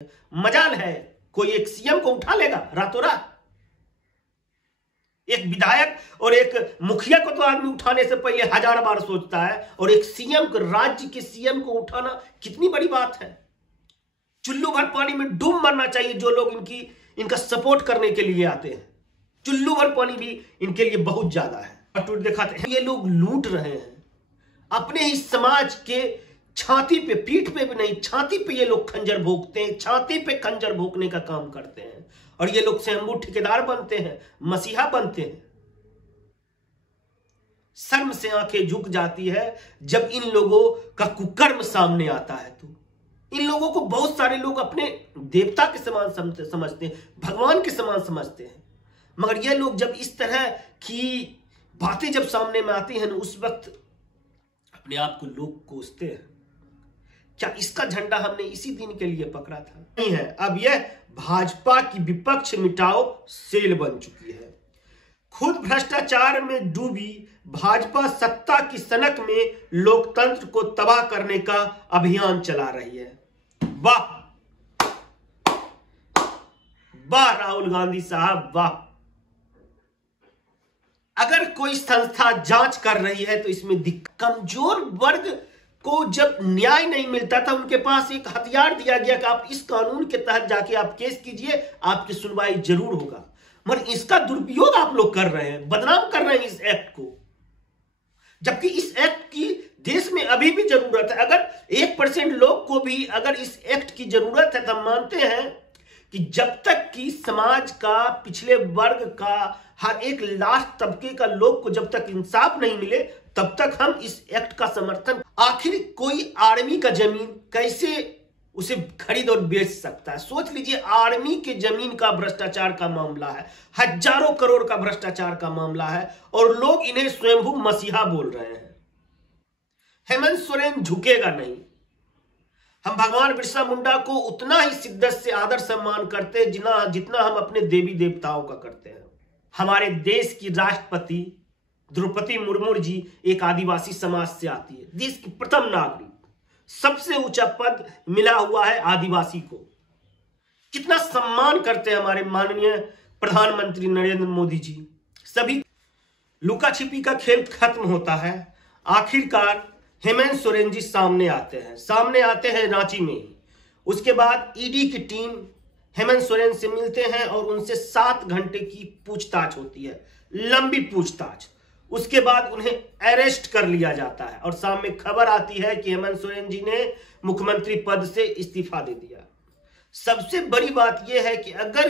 मजाल है कोई एक सीएम को उठा लेगा रातों रात? एक विधायक और एक मुखिया को तो आदमी उठाने से पहले 1000 बार सोचता है, और एक सीएम को, राज्य के सीएम को उठाना कितनी बड़ी बात है। चुल्लू भर पानी में डूब मरना चाहिए जो लोग इनका सपोर्ट करने के लिए आते हैं। चुल्लू भर पानी भी इनके लिए बहुत ज्यादा है। टूट दिखाते हैं, ये लोग लूट रहे हैं अपने ही समाज के छाती पे, पीठ पे भी नहीं, छाती पे ये लोग खंजर भोंकते हैं, छाती पे खंजर भोंकने का काम करते हैं। और ये लोग स्वयंभू ठेकेदार बनते हैं, मसीहा बनते हैं। शर्म से आंखें झुक जाती है जब इन लोगों का कुकर्म सामने आता है। तो इन लोगों को बहुत सारे लोग अपने देवता के समान समझते हैं, भगवान के समान समझते हैं, मगर ये लोग जब इस तरह की बातें जब सामने में आती हैं, उस वक्त अपने आप को लोग कोसते हैं। क्या इसका झंडा हमने इसी दिन के लिए पकड़ा था? नहीं है। अब यह भाजपा की विपक्ष मिटाओ सेल बन चुकी है। खुद भ्रष्टाचार में डूबी भाजपा सत्ता की सनक में लोकतंत्र को तबाह करने का अभियान चला रही है। वाह वाह राहुल गांधी साहब, वाह। अगर कोई संस्था जांच कर रही है तो इसमें कमजोर वर्ग को जब न्याय नहीं मिलता था, उनके पास एक हथियार दिया गया कि आप इस कानून के तहत जाके आप केस कीजिए, आपकी सुनवाई जरूर होगा। मगर इसका दुरुपयोग आप लोग कर रहे हैं, बदनाम कर रहे हैं इस एक्ट को, जबकि इस एक्ट की देश में अभी भी जरूरत है। अगर 1% लोग को भी अगर इस एक्ट की जरूरत है तो हम मानते हैं कि जब तक कि समाज का, पिछले वर्ग का, हर एक लास्ट तबके का लोग को जब तक इंसाफ नहीं मिले, तब तक हम इस एक्ट का समर्थन। आखिर कोई आर्मी का जमीन कैसे उसे खरीद और बेच सकता है? सोच लीजिए, आर्मी के जमीन का भ्रष्टाचार का मामला है, हजारों करोड़ का भ्रष्टाचार का मामला है, और लोग इन्हें स्वयंभू मसीहा बोल रहे हैं। हेमंत सोरेन झुकेगा नहीं। हम भगवान बिरसा मुंडा को उतना ही शिद्दत से आदर सम्मान करते हैं जितना हम अपने देवी देवताओं का करते हैं। हमारे देश की राष्ट्रपति द्रौपदी मुर्मू जी एक आदिवासी समाज से आती है, देश की प्रथम नागरिक। सबसे ऊंचा पद मिला हुआ है आदिवासी को। कितना सम्मान करते हैं हमारे माननीय प्रधानमंत्री नरेंद्र मोदी जी। सभी लुका छिपी का खेल खत्म होता है। आखिरकार हेमंत सोरेन जी सामने आते हैं रांची में ही। उसके बाद ईडी की टीम हेमंत सोरेन से मिलते हैं और उनसे 7 घंटे की पूछताछ होती है, लंबी पूछताछ। उसके बाद उन्हें अरेस्ट कर लिया जाता है और सामने खबर आती है कि हेमंत सोरेन जी ने मुख्यमंत्री पद से इस्तीफा दे दिया। सबसे बड़ी बात यह है कि अगर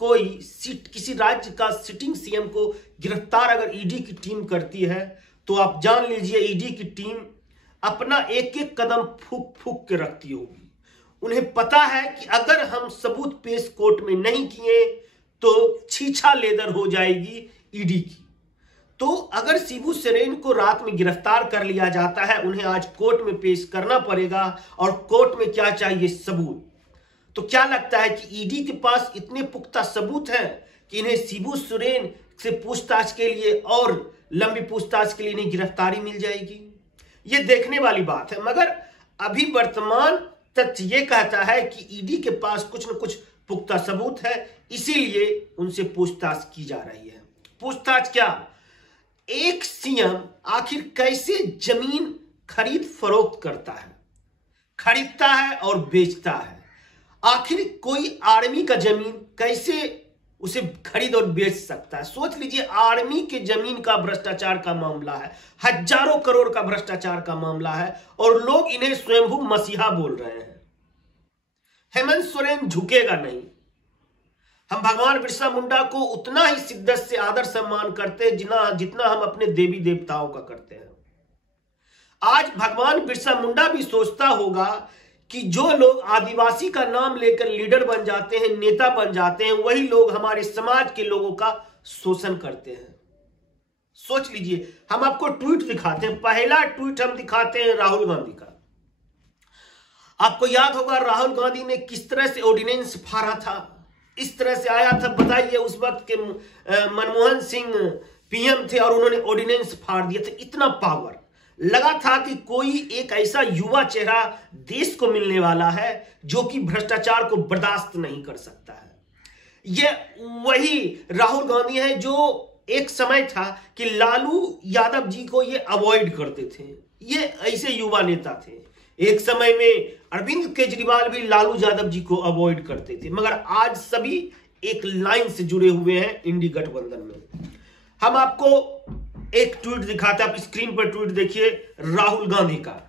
कोई किसी राज्य का सिटिंग सीएम को गिरफ्तार अगर ईडी की टीम करती है, तो आप जान लीजिए ईडी की टीम अपना एक एक कदम फूक फूक के रखती होगी। उन्हें पता है कि अगर हम सबूत पेश कोर्ट में नहीं किए तो छीछा लेदर हो जाएगी ईडी की। तो अगर शिबू सोरेन को रात में गिरफ्तार कर लिया जाता है, उन्हें आज कोर्ट में पेश करना पड़ेगा, और कोर्ट में क्या चाहिए? सबूत। तो क्या लगता है कि ईडी के पास इतने पुख्ता सबूत हैं कि इन्हें शिबू सोरेन से पूछताछ के लिए और लंबी पूछताछ के लिए इन्हें गिरफ्तारी मिल जाएगी? ये देखने वाली बात है। मगर अभी वर्तमान तथ्य ये कहता है कि ईडी के पास कुछ न कुछ पुख्ता सबूत है, इसीलिए उनसे पूछताछ की जा रही है। पूछताछ क्या? एक सीएम आखिर कैसे जमीन खरीद फरोख्त करता है, खरीदता है और बेचता है? आखिर कोई आर्मी का जमीन कैसे उसे खरीद और बेच सकता है? सोच लीजिए, आर्मी के जमीन का भ्रष्टाचार का मामला है, हजारों करोड़ का भ्रष्टाचार का मामला है, और लोग इन्हें स्वयंभू मसीहा बोल रहे हैं। हेमंत सोरेन झुकेगा नहीं। हम भगवान बिरसा मुंडा को उतना ही शिद्दत से आदर सम्मान करते हैं जितना हम अपने देवी देवताओं का करते हैं। आज भगवान बिरसा मुंडा भी सोचता होगा कि जो लोग आदिवासी का नाम लेकर लीडर बन जाते हैं, नेता बन जाते हैं, वही लोग हमारे समाज के लोगों का शोषण करते हैं। सोच लीजिए, हम आपको ट्वीट दिखाते हैं। पहला ट्वीट हम दिखाते हैं राहुल गांधी का। आपको याद होगा राहुल गांधी ने किस तरह से ऑर्डिनेंस फाड़ा था, इस तरह से आया था। बताइए, उस वक्त के मनमोहन सिंह पीएम थे और उन्होंने ऑर्डिनेंस फाड़ दिया था। इतना पावर लगा था कि कोई एक ऐसा युवा चेहरा देश को मिलने वाला है जो कि भ्रष्टाचार को बर्दाश्त नहीं कर सकता है। यह वही राहुल गांधी है जो एक समय था कि लालू यादव जी को ये अवॉइड करते थे। ये ऐसे युवा नेता थे। एक समय में अरविंद केजरीवाल भी लालू यादव जी को अवॉइड करते थे, मगर आज सभी एक लाइन से जुड़े हुए हैं इंडी गठबंधन में। हम आपको एक ट्वीट दिखाते हैं, आप स्क्रीन पर ट्वीट देखिए राहुल गांधी का।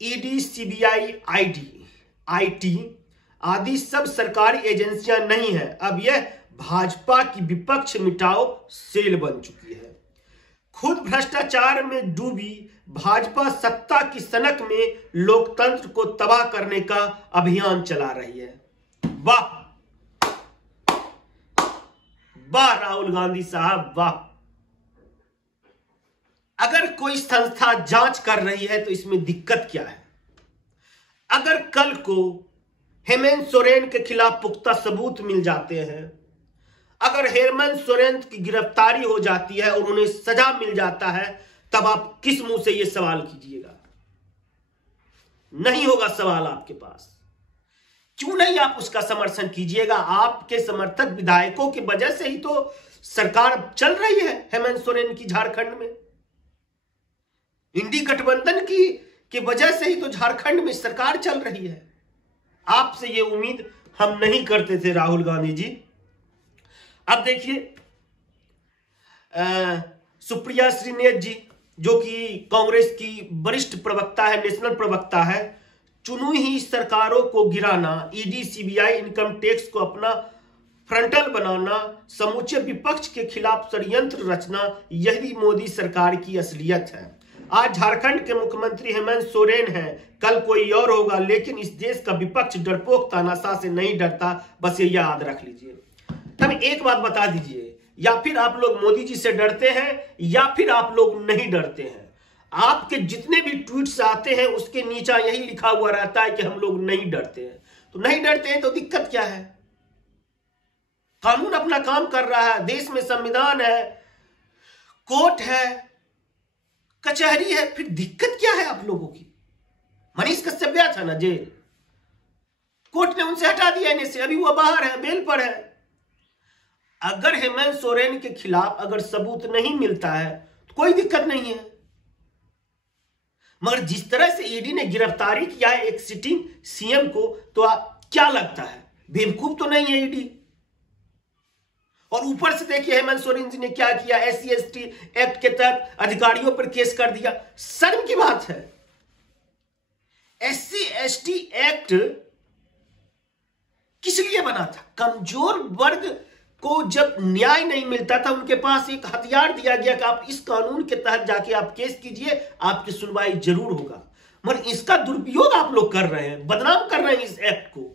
ईडी, सीबीआई, आईटी आदि सब सरकारी एजेंसियां नहीं है, अब यह भाजपा की विपक्ष मिटाओ सेल बन चुकी है। खुद भ्रष्टाचार में डूबी भाजपा सत्ता की सनक में लोकतंत्र को तबाह करने का अभियान चला रही है। वाह वाह राहुल गांधी साहब, वाह। अगर कोई संस्था जांच कर रही है तो इसमें दिक्कत क्या है? अगर कल को हेमंत सोरेन के खिलाफ पुख्ता सबूत मिल जाते हैं, अगर हेमंत सोरेन की गिरफ्तारी हो जाती है और उन्हें सजा मिल जाता है, तब आप किस मुंह से यह सवाल कीजिएगा? नहीं होगा सवाल आपके पास। क्यों नहीं आप उसका समर्थन कीजिएगा? आपके समर्थक विधायकों की वजह से ही तो सरकार चल रही है हेमंत सोरेन की झारखंड में। इंडी गठबंधन की वजह से ही तो झारखंड में सरकार चल रही है। आपसे ये उम्मीद हम नहीं करते थे राहुल गांधी जी। अब देखिए सुप्रिया श्रीनेत जी जो कि कांग्रेस की वरिष्ठ प्रवक्ता है, नेशनल प्रवक्ता है, चुनी ही सरकारों को गिराना, ईडी, सीबीआई, इनकम टैक्स को अपना फ्रंटल बनाना, समूचे विपक्ष के खिलाफ षड्यंत्र रचना, यही मोदी सरकार की असलियत है। आज झारखंड के मुख्यमंत्री हेमंत सोरेन हैं, कल कोई और होगा, लेकिन इस देश का विपक्ष डरपोक तानाशाह से नहीं डरता, बस ये याद रख लीजिए। हमें एक बात बता दीजिए, या फिर आप लोग मोदी जी से डरते हैं या फिर आप लोग नहीं डरते हैं। आपके जितने भी ट्वीट्स आते हैं उसके नीचे यही लिखा हुआ रहता है कि हम लोग नहीं डरते हैं। तो नहीं डरते हैं तो दिक्कत क्या है? कानून अपना काम कर रहा है, देश में संविधान है, कोर्ट है, कचहरी है, फिर दिक्कत क्या है आप लोगों की? मनीष कश्यप गया था ना जेल, कोर्ट ने उनसे हटा दिया इन्हें से, अभी वो बाहर है, बेल पर है। अगर हेमंत सोरेन के खिलाफ अगर सबूत नहीं मिलता है तो कोई दिक्कत नहीं है, मगर जिस तरह से ईडी ने गिरफ्तारी किया है एक सिटिंग सीएम को, तो क्या लगता है बेवकूफ तो नहीं है ईडी? और ऊपर से देखिए हेमंत सोरेन जी ने क्या किया, SC/ST एक्ट के तहत अधिकारियों पर केस कर दिया। शर्म की बात है। SC/ST एक्ट किस लिए बना था? कमजोर वर्ग को जब न्याय नहीं मिलता था, उनके पास एक हथियार दिया गया कि आप इस कानून के तहत जाके आप केस कीजिए, आपकी सुनवाई जरूर होगा। मगर इसका दुरुपयोग आप लोग कर रहे हैं, बदनाम कर रहे हैं इस एक्ट को,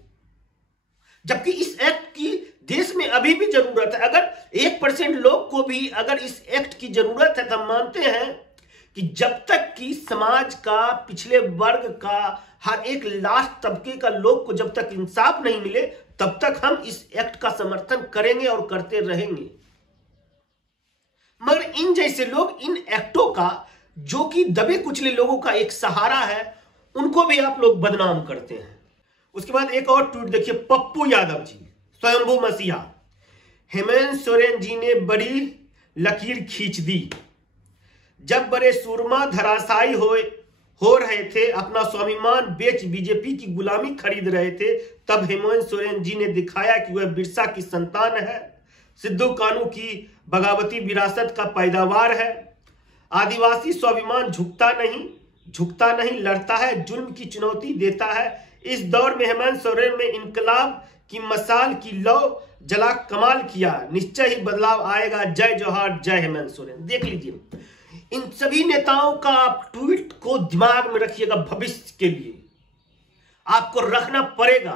जबकि इस एक्ट की देश में अभी भी जरूरत है। अगर 1% लोग को भी अगर इस एक्ट की जरूरत है तो हम मानते हैं कि जब तक कि समाज का, पिछले वर्ग का, हर एक लास्ट तबके का लोग को जब तक इंसाफ नहीं मिले, तब तक हम इस एक्ट का समर्थन करेंगे और करते रहेंगे। मगर इन जैसे लोग इन एक्टों का, जो कि दबे कुचले लोगों का एक सहारा है, उनको भी आप लोग बदनाम करते हैं। उसके बाद एक और ट्वीट देखिए, पप्पू यादव जी, स्वयंभू मसीहा, हेमंत सोरेन जी ने बड़ी लकीर खींच दी। जब बड़े सूरमा धराशायी हो रहे थे, अपना स्वाभिमान बेच बीजेपी की गुलामी खरीद रहे थे, तब हेमंत सोरेन जी ने दिखाया कि वह बिरसा की संतान है, सिद्धू कानू की बगावती विरासत का पैदावार है। आदिवासी स्वाभिमान झुकता नहीं, लड़ता है, जुल्म की चुनौती देता है। इस दौर में हेमंत सोरेन में इनकलाब की मसाल की लौ जला कमाल किया, निश्चय ही बदलाव आएगा। जय जोहार, जय हेमंत सोरेन। देख लीजिए, इन सभी नेताओं का आप ट्वीट को दिमाग में रखिएगा। भविष्य के लिए आपको रखना पड़ेगा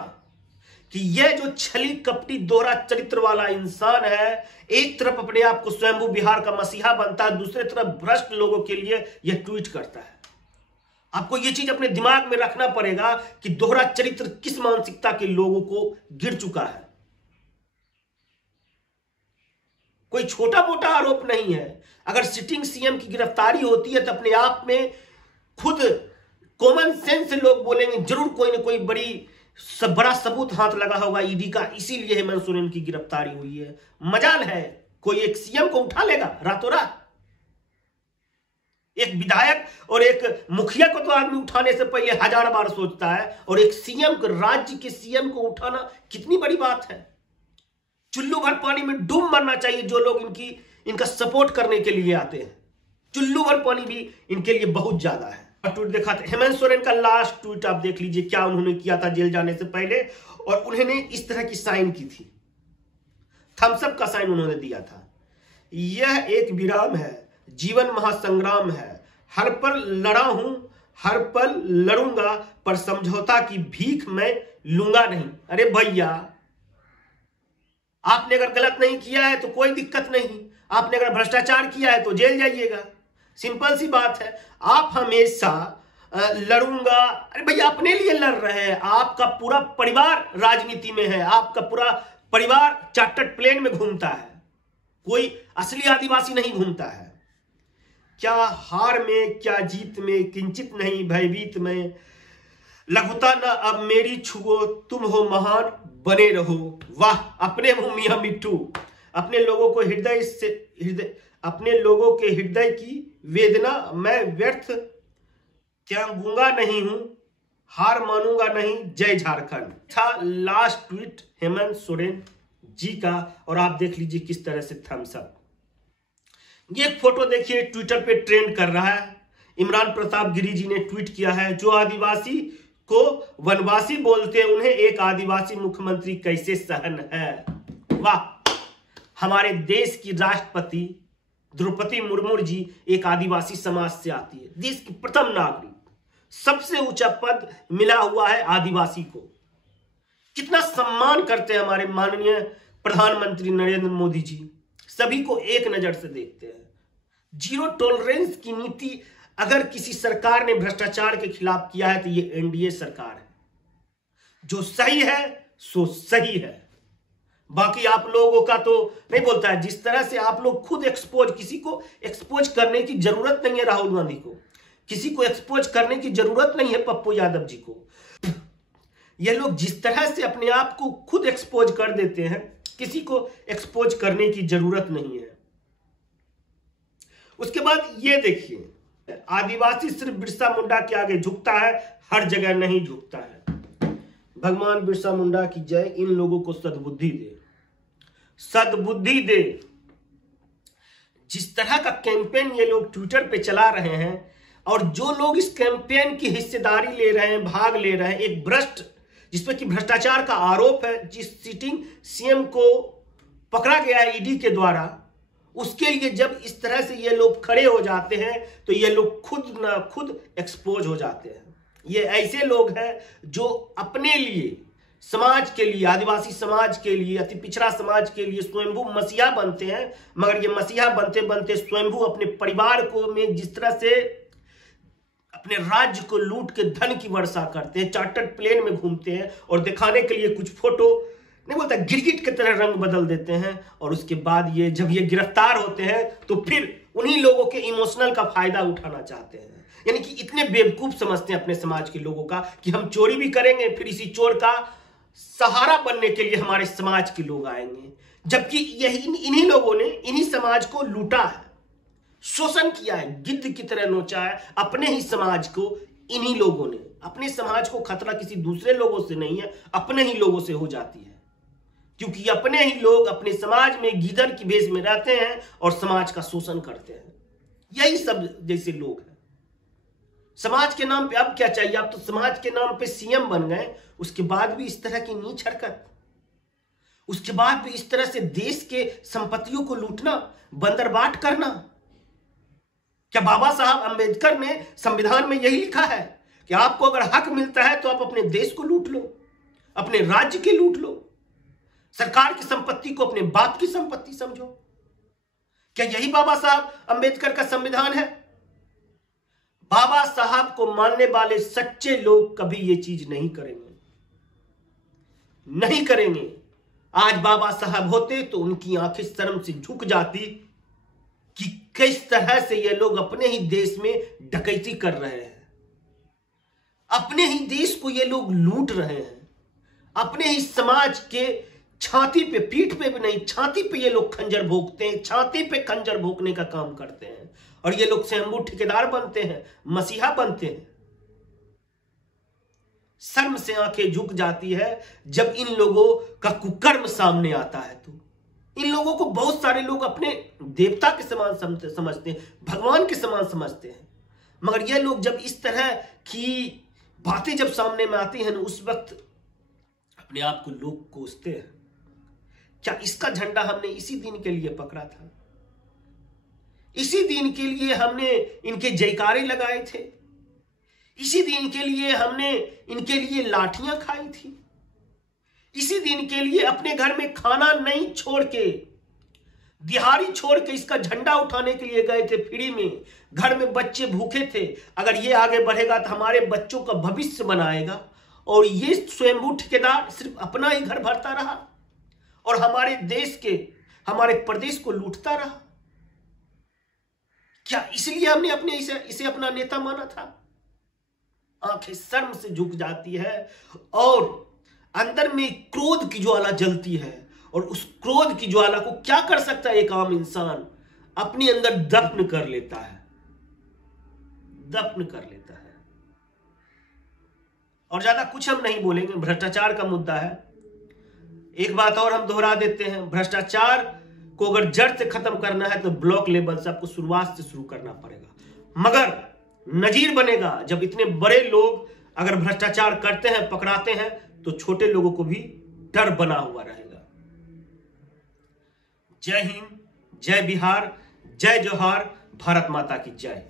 कि यह जो छली कपटी दोहरा चरित्र वाला इंसान है, एक तरफ अपने आप को स्वयंभू बिहार का मसीहा बनता है, दूसरे तरफ भ्रष्ट लोगों के लिए यह ट्वीट करता है। आपको यह चीज अपने दिमाग में रखना पड़ेगा कि दोहरा चरित्र किस मानसिकता के लोगों को गिर चुका है। कोई छोटा मोटा आरोप नहीं है। अगर सिटिंग सीएम की गिरफ्तारी होती है तो अपने आप में खुद कॉमन सेंस से लोग बोलेंगे जरूर कोई ना कोई बड़ा सबूत हाथ लगा होगा ईडी का, इसीलिए हेमंत सोरेन की गिरफ्तारी हुई है। मजाल है कोई एक सीएम को उठा लेगा रातों रात? एक विधायक और एक मुखिया को तो आदमी उठाने से पहले 1000 बार सोचता है, और एक सीएम को, राज्य के सीएम को उठाना कितनी बड़ी बात है। चुल्लू भर पानी में डूब मरना चाहिए जो लोग इनका सपोर्ट करने के लिए आते हैं। चुल्लू भर पानी भी इनके लिए बहुत ज्यादा है। ट्वीट देखा था हेमंत सोरेन का, लास्ट ट्वीट आप देख लीजिए क्या उन्होंने किया था जेल जाने से पहले, और उन्होंने इस तरह की साइन की थी, थम्स अप का साइन उन्होंने दिया था। यह एक विराम है, जीवन महासंग्राम है, हर पल लड़ा हूं, हर पल लड़ूंगा, पर समझौता की भीख मैं लूंगा नहीं। अरे भैया, आपने अगर गलत नहीं किया है तो कोई दिक्कत नहीं, आपने अगर भ्रष्टाचार किया है तो जेल जाइएगा, सिंपल सी बात है। आप हमेशा लड़ूंगा, अरे भैया अपने लिए लड़ रहे हैं, आपका पूरा परिवार राजनीति में है, आपका पूरा परिवार चार्टर्ड प्लेन में घूमता है, कोई असली आदिवासी नहीं घूमता है। क्या हार में क्या जीत में किंचित नहीं भयभीत में, लघुता न अब मेरी छुओ, तुम हो महान बने रहो। वाह, अपने मुंह मियां मिट्टू, अपने लोगों के हृदय की वेदना मैं व्यर्थ क्या गूंगा नहीं हूं, हार मानूंगा नहीं, जय झारखंड था लास्ट ट्वीट हेमंत सोरेन जी का। और आप देख लीजिए किस तरह से थम्स अप। ये एक फोटो देखिए ट्विटर पे ट्रेंड कर रहा है, इमरान प्रताप गिरी जी ने ट्वीट किया है, जो आदिवासी को वनवासी बोलते हैं उन्हें एक आदिवासी मुख्यमंत्री कैसे सहन है। वाह, हमारे देश की राष्ट्रपति द्रौपदी मुर्मू जी एक आदिवासी समाज से आती है, देश की प्रथम नागरिक, सबसे ऊंचा पद मिला हुआ है आदिवासी को। कितना सम्मान करते हैं हमारे माननीय प्रधानमंत्री नरेंद्र मोदी जी, सभी को एक नजर से देखते हैं। जीरो टॉलरेंस की नीति अगर किसी सरकार ने भ्रष्टाचार के खिलाफ किया है तो ये एनडीए सरकार है। जो सही है सो सही है, बाकी आप लोगों का तो नहीं बोलता है। जिस तरह से आप लोग खुद किसी को एक्सपोज करने की जरूरत नहीं है, राहुल गांधी को किसी को एक्सपोज करने की जरूरत नहीं है, पप्पू यादव जी को। ये लोग जिस तरह से अपने आप को खुद एक्सपोज कर देते हैं, किसी को एक्सपोज करने की जरूरत नहीं है। उसके बाद ये देखिए, आदिवासी सिर्फ बिरसा मुंडा के आगे झुकता है, हर जगह नहीं झुकता है। भगवान बिरसा मुंडा की जय, इन लोगों को सद्बुद्धि दे, सद्बुद्धि दे। जिस तरह का कैंपेन ये लोग ट्विटर पे चला रहे हैं, और जो लोग इस कैंपेन की हिस्सेदारी ले रहे हैं, भाग ले रहे हैं, एक भ्रष्ट जिसपे कि भ्रष्टाचार का आरोप है, जिस सिटिंग सीएम को पकड़ा गया है ईडी के द्वारा, उसके लिए जब इस तरह से ये लोग खड़े हो जाते हैं तो ये लोग खुद ना खुद एक्सपोज हो जाते हैं। ये ऐसे लोग हैं जो अपने लिए, समाज के लिए, आदिवासी समाज के लिए, अति पिछड़ा समाज के लिए स्वयंभू मसीहा बनते हैं, मगर ये मसीहा बनते बनते स्वयंभू अपने परिवार को में जिस तरह से अपने राज्य को लूट के धन की वर्षा करते हैं, चार्टर्ड प्लेन में घूमते हैं और दिखाने के लिए कुछ फोटो नहीं बोलता गिरगिट की तरह रंग बदल देते हैं, और उसके बाद ये जब ये गिरफ्तार होते हैं तो फिर उन्हीं लोगों के इमोशनल का फायदा उठाना चाहते हैं। यानी कि इतने बेवकूफ समझते हैं अपने समाज के लोगों का कि हम चोरी भी करेंगे, फिर इसी चोर का सहारा बनने के लिए हमारे समाज के लोग आएंगे, जबकि यही इन्हीं लोगों ने इन्हीं समाज को लूटा है, शोषण किया है, गिद्ध की तरह नोचा है अपने ही समाज को। इन्हीं लोगों ने, अपने समाज को खतरा किसी दूसरे लोगों से नहीं है, अपने ही लोगों से हो जाती है, क्योंकि अपने ही लोग अपने समाज में गीदड़ की भेष में रहते हैं और समाज का शोषण करते हैं। यही सब जैसे लोग हैं। समाज के नाम पे अब क्या चाहिए? आप तो समाज के नाम पे सीएम बन गए, उसके बाद भी इस तरह की नीच हरकत, उसके बाद भी इस तरह से देश के संपत्तियों को लूटना, बंदरबाट करना। क्या बाबा साहब अंबेडकर ने संविधान में यही लिखा है कि आपको अगर हक मिलता है तो आप अपने देश को लूट लो, अपने राज्य के लूट लो, सरकार की संपत्ति को अपने बाप की संपत्ति समझो? क्या यही बाबा साहब अंबेडकर का संविधान है? बाबा साहब को मानने वाले सच्चे लोग कभी ये चीज नहीं करेंगे, नहीं करेंगे। आज बाबा साहब होते तो उनकी आंखें शर्म से झुक जाती कि किस तरह से ये लोग अपने ही देश में डकैती कर रहे हैं, अपने ही देश को ये लोग लूट रहे हैं, अपने ही समाज के छाती पे, पीठ पे भी नहीं, छाती पे ये लोग खंजर भोंकते हैं, छाती पे खंजर भोंकने का काम करते हैं और ये लोग स्वयंभू ठेकेदार बनते हैं, मसीहा बनते हैं। शर्म से आंखें झुक जाती है जब इन लोगों का कुकर्म सामने आता है। तो इन लोगों को बहुत सारे लोग अपने देवता के समान समझते हैं, भगवान के समान समझते हैं, मगर ये लोग जब इस तरह की बातें जब सामने में आती हैं ना, उस वक्त अपने आप को लोग कोसते हैं। क्या इसका झंडा हमने इसी दिन के लिए पकड़ा था? इसी दिन के लिए हमने इनके जयकारे लगाए थे? इसी दिन के लिए हमने इनके लिए लाठियां खाई थी? इसी दिन के लिए अपने घर में खाना नहीं छोड़ के, दिहाड़ी छोड़ के इसका झंडा उठाने के लिए गए थे फ्री में? घर में बच्चे भूखे थे, अगर ये आगे बढ़ेगा तो हमारे बच्चों का भविष्य बनाएगा, और ये स्वयंभू ठेकेदार सिर्फ अपना ही घर भरता रहा और हमारे देश के, हमारे प्रदेश को लूटता रहा। क्या इसलिए हमने अपने इसे अपना नेता माना था? आंखें शर्म से झुक जाती है और अंदर में क्रोध की ज्वाला जलती है, और उस क्रोध की ज्वाला को क्या कर सकता है एक आम इंसान? अपने अंदर दफन कर लेता है, दफन कर लेता है। और ज्यादा कुछ हम नहीं बोलेंगे, भ्रष्टाचार का मुद्दा है। एक बात और हम दोहरा देते हैं, भ्रष्टाचार को अगर जड़ से खत्म करना है तो ब्लॉक लेवल से आपको शुरुआत से शुरू करना पड़ेगा। मगर नजीर बनेगा जब इतने बड़े लोग अगर भ्रष्टाचार करते हैं, पकड़ाते हैं, तो छोटे लोगों को भी डर बना हुआ रहेगा। जय हिंद, जय बिहार, जय जोहार, भारत माता की जय।